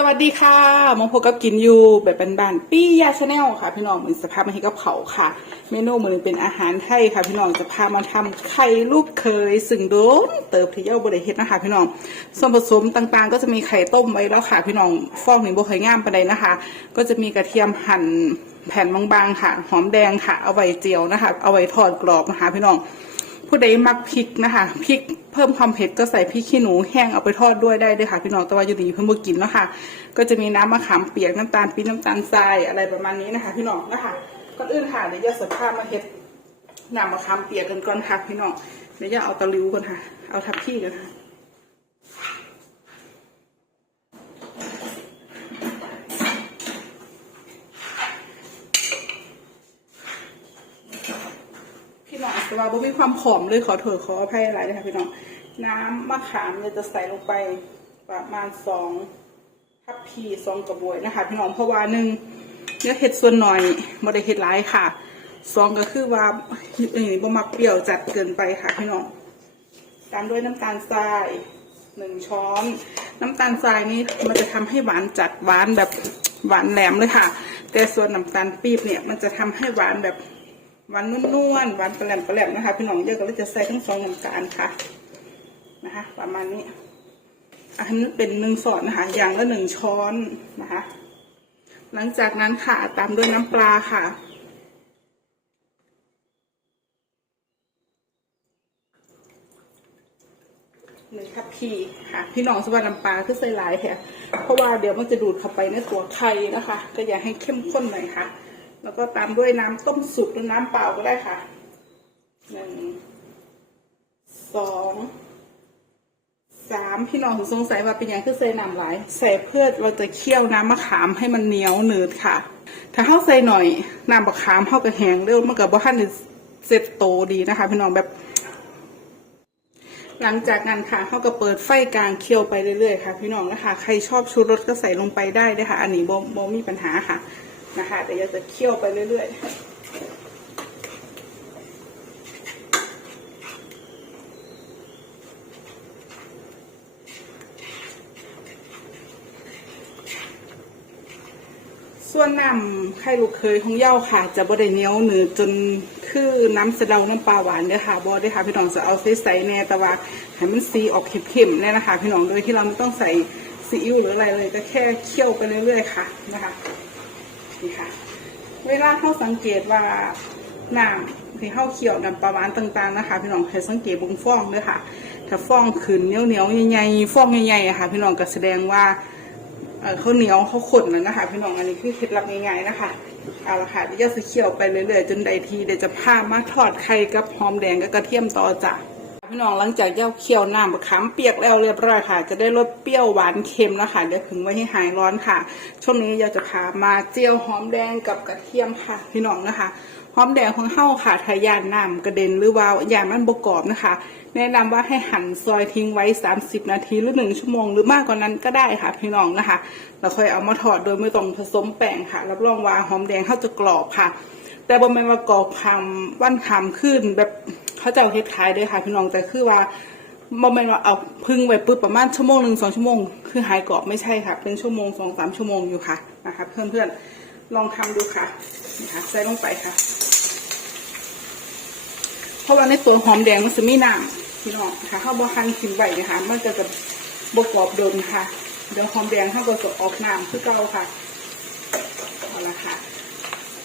สวัสดีค่ะมองพบกับกินอยู่แบบบ้านๆปี้ยาชาแนลค่ะพี่น้องเหมือนสภาพมาให้กับเขาค่ะ เมนูมือนเป็นอาหารไทยค่ะ พี่น้องจะพามาทำไข่ลูกเคยซึ่งโดนเติบที่เย้าบริเฮ็ดนะคะพี่น้องส่วนผสมต่างๆ ก็จะมีไข่ต้มไว้แล้วค่ะ พี่น้องฟองนี่งบ่เคยงามปานใดนะคะ ก็จะมีกระเทียมหั่นแผ่นบางๆค่ะ หอมแดงค่ะเอาไว้เจียวนะคะ เอาไว้ทอดกรอบนะคะพี่น้อง ผู้ใดมักพริกนะคะพริกเพิ่มความเผ็ดก็ใส่พริกขี้หนูแห้งเอาไปทอดด้วยได้ด้วยค่ะ พี่น้องแต่ว่าอยู่ดีเพิ่มบ่กินเนาะค่ะ ก็จะมีน้ำมะขามเปียกน้ำตาลปี๊บน้ำตาลทรายอะไรประมาณนี้นะคะ พี่น้องนะคะก่อนอื่นค่ะเดี๋ยวจะสภาพมาเห็ดน้ำมะขามเปียกกันก่อนค่ะพี่น้องเดี๋ยวจะเอาตะลิวก่อนค่ะ เอาทับพี่กันค่ะ พี่น้อง แต่ว่าบ่มีความผอมเลยขอโทษขออภัยอะไรนะคะพี่น้องน้ำมะขามเนี่ยจะใส่ลงไปประมาณสองทัพพีสองกระบวยนะคะพี่น้องเพราะว่าหนึ่งเนื้อเห็ดส่วนหน่อยบ่ได้เห็ดหลายค่ะสองก็คือว่าเออบ่มักเปรี้ยวจัดเกินไปค่ะพี่น้องตามด้วยน้ำตาลทรายหนึ่งช้อน น้ำตาลทรายนี่มันจะทำให้หวานจัดหวานแบบหวานแหลมเลยค่ะ แต่ส่วนน้ำตาลปี๊บเนี่ยมันจะทำให้หวานแบบ หวานนวลๆหวานแปลมแปลมนะคะพี่น้องเยอะก็เลยจะใส่ทั้งสองน้ำตาลค่ะนะคะ ประมาณนี้อันนี้เป็นหนึ่งส่วนะคะ อย่างละหนึ่งช้อนนะคะ หลังจากนั้นค่ะตามด้วยน้ำปลาค่ะ หนึ่งทัพพีค่ะ พี่น้องสวัสดิ์น้ำปลาคือใส่หลายแค่เพราะว่าเดี๋ยวมันจะดูดเข้าไปในตัวไข่นะคะ ก็อย่าให้เข้มข้นหน่อยค่ะ แล้วก็ตามด้วยน้ำต้มสุกหรือน้ำเปล่าก็ได้ค่ะหนึ่งสองสามพี่น้องสงสัยว่าเป็นย่างคือใส่น้ำหลายใส่เพื่อเราจะเคี่ยวน้ำมะขามให้มันเหนียวหนืดค่ะ ถ้าเข้าใส่หน่อยน้ำมะขามเข้ากระแหงเร็วมันกับว่าท่านเสร็จโตดีนะคะ พี่น้องแบบ หลังจากนั้นค่ะเขาก็เปิดไฟกลางเคี่ยวไปเรื่อยๆค่ะ พี่น้องนะคะ ใครชอบชูรสก็ใส่ลงไปได้นะคะอันนี้บโบมีปัญหาค่ะ นะคะแต่ยังจะเคี่ยวไปเรื่อยๆ ส่วนน้ำไข่ลูกเคยของเย่าค่ะ จะบ่ได้เหนียวหนืดจนคือน้ำสะเดาน้ำปลาหวานเด้อค่ะบ่ได้ค่ะพี่น้องจะเอาใส่ๆแน่แต่ว่าให้มันสีออกเข้มๆเนี่ยนะคะ พี่น้องโดยที่เราไม่ต้องใส่ซีอิ๊วหรืออะไรเลยก็แค่เคี่ยวไปเรื่อยๆค่ะนะคะ นี่ค่ะเวลาเข้าสังเกตว่าน้ำที่เข้าเคี่ยวน้ำปลาหวานต่างๆนะคะ พี่น้องให้สังเกตบงฟองด้วยค่ะ ถ้าฟองขึ้นเหนียวๆใหญ่ๆฟองใหญ่ๆค่ะ พี่น้องก็แสดงว่าเข้าเหนียวข้าวขนนะนะคะ พี่น้องอันนี้คือเคล็ดลับง่ายๆนะคะเอาละค่ะเดี๋ยวจะเคี่ยวไปเรื่อยๆจนใดทีเดี๋ยวจะพามาทอดไข่กับหอมแดงกับกระเทียมต่อจ้ะ พี่น้องหลังจากเย่าเคี่ยวน้ำมะขามเปียกแล้วเรียบร้อยค่ะ จะได้รสเปรี้ยวหวานเค็มนะคะเดี๋ยวถึงไว้ให้หายร้อนค่ะ ช่วงนี้เราจะพามาเจียวหอมแดงกับกระเทียมค่ะ พี่น้องนะคะหอมแดงของเฮาค่ะทายานน้ำกระเด็นหรือว่ายานมันบกอบนะคะ แนะนำว่าให้หั่นซอยทิ้งไว้ 30 นาทีหรือ1ชั่วโมงหรือมากกว่านั้นก็ได้ค่ะ พี่น้องนะคะแล้วค่อยเอามาทอดโดยไม่ต้องผสมแป้งค่ะรับรองว่าหอมแดงเขาจะกรอบค่ะ แต่บ่แม่นว่ากอบคำวันคำขึ้นแบบ เขาจะเอาเฮ็ดขายด้วยค่ะพี่น้องแต่คือว่าบ่แม่นว่าเอาพึ่งไว้ปุ๊บประมาณชั่วโมงหนึ่งสองชั่วโมง คือหายกรอบไม่ใช่ค่ะ เป็นชั่วโมงสองสามชั่วโมงอยู่ค่ะนะคะเพื่อนๆลองทำดูค่ะนะคะใส่ลงไปค่ะ เพราะว่าในตัวหอมแดงมันจะมีน้ำพี่น้องค่ะข้าวบอคันขิมไว้นะคะมันก็จะบกรอบโดนค่ะเดี๋ยวหอมแดงข้าวบจะออกน้ำคือเก่าค่ะเอาละค่ะ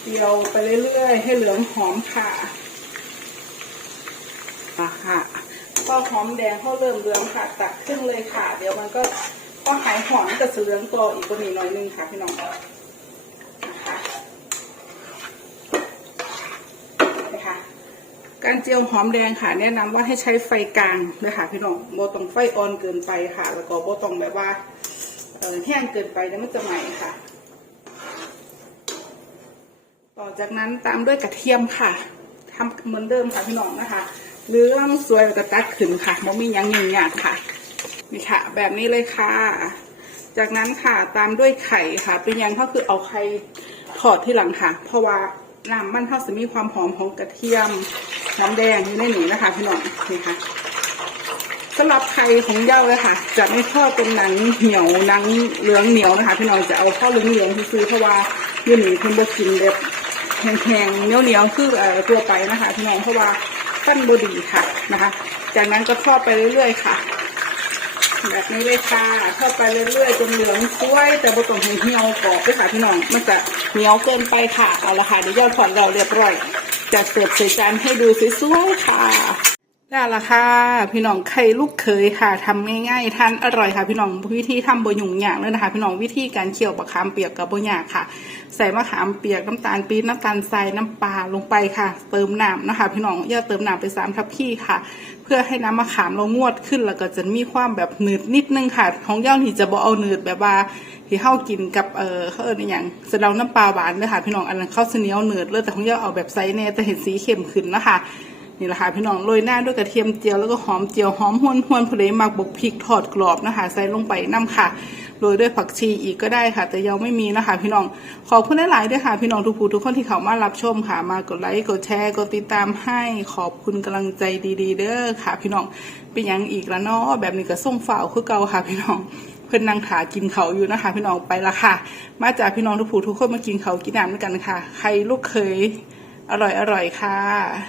เดียวไปเรื่อยๆให้เหลืองหอมค่ะ อะค่ะก็หอมแดงเขาเริ่มเหลืองค่ะตัดครึ่งเลยค่ะ เดี๋ยวมันก็ก็หายหอมกับเหลืองตัวอีกคนนี้หน่อยนึงค่ะพี่น้องนะคะการเจียวหอมแดงค่ะ แนะนำว่าให้ใช้ไฟกลางนะคะพี่น้องโบต้องไฟอ่อนเกินไปค่ะ แล้วก็โบต้องแบบว่าเออแห้งเกินไปแล้วมันจะไหม้ค่ะ ต่อจากนั้นตามด้วยกระเทียมค่ะทำเหมือนเดิมค่ะพี่น้องนะคะ เรื่องสวยแล้วก็ตัดขึ้นค่ะโมมียังยิงยากค่ะนี่ค่ะ แบบนี้เลยค่ะ จากนั้นค่ะตามด้วยไข่ค่ะเป็นยังก็คือเอาไข่ทอดที่หลังค่ะ เพราะว่าน้ำมันเท่าจะมีความหอมของกระเทียมน้ำแดงอยู่ในนี้นะคะพี่น้องนี่ค่ะสำหรับไข่ของเย้าเลยค่ะ จะไม่ทอดเป็นหนังเหี่ยวหนังเหลืองเหนียวนะคะพี่น้องจะเอาข้อเหลืองเหลืองๆซื้อเพราะว่ายูนี่เพิ่นบ่กินแบบแห้งๆเหนียวเหนียวๆคือเอ่อตัวไปนะคะพี่น้องเพราะว่า ขั้นบดีค่ะนะคะ จากนั้นก็ทอดไปเรื่อยๆค่ะ แบบนี้เลยค่ะทอดไปเรื่อยๆจนเหลืองสวย แต่บะต้องให้เหี่ยวกรอบด้วยค่ะพี่น้องมันจะเหนียวเกินไปค่ะเอาละค่ะเดี๋ยวยอดถอนเราเรียบร้อยจะเสิร์ฟใส่จานให้ดูสวยๆค่ะ ได้ละค่ะ พี่น้องไข่ลูกเขยค่ะทำง่ายๆทานอร่อยค่ะ พี่น้องวิธีทำบะหยุ่งยากเลยนะคะ พี่น้องวิธีการเคี่ยวบะขามเปียกกับบะยากค่ะ ใส่มะขามเปียกน้ำตาลปี๊บน้ำตาลทรายน้ำปลาลงไปค่ะ เติมน้ำนะคะ พี่น้องอย่าเติมน้ำไปสามทัพพี่ค่ะ เพื่อให้น้ำมะขามเรางวดขึ้นแล้วก็จะมีความแบบหนืดนิดนึงค่ะ ของเย่านี่จะบ่เอาหนืดแบบว่าที่เข้ากินกับเออเขาเอออย่างสะเดาน้ำปลาหวานเลยค่ะ พี่น้องอันนั้นข้าวเสนียวหนืดเลยแต่ของเย่าเอาแบบไซส์แน่แต่เห็นสีเข้มขึ้นนะคะ นี่แหละค่ะพี่น้องโรยหน้าด้วยกระเทียมเจียวแล้วก็หอมเจียวหอมหวนหวนๆผู้ใดมักบกพริกทอดกรอบนะคะ ใส่ลงไปน้ำค่ะโรยด้วยผักชีอีกก็ได้ค่ะ แต่ยังไม่มีนะคะ พี่น้องขอบคุณหลายๆด้วยค่ะ พี่น้องทุกผู้ทุกคนที่เขามารับชมค่ะ มากดไลค์กดแชร์กดติดตามให้ขอบคุณกำลังใจดีๆ เด้อค่ะ พี่น้องเป็นยังอีกแล้วเนาะแบบนี้ก็ส่งฝ่าวคือเก่าค่ะ พี่น้องเพื่อนนางขากินเขาอยู่นะคะ พี่น้องไปละค่ะ มาจากพี่น้องทุกผู้ทุกคนมากินเขากินน้ำด้วยกันค่ะ ใครลูกเคยอร่อยอร่อยค่ะ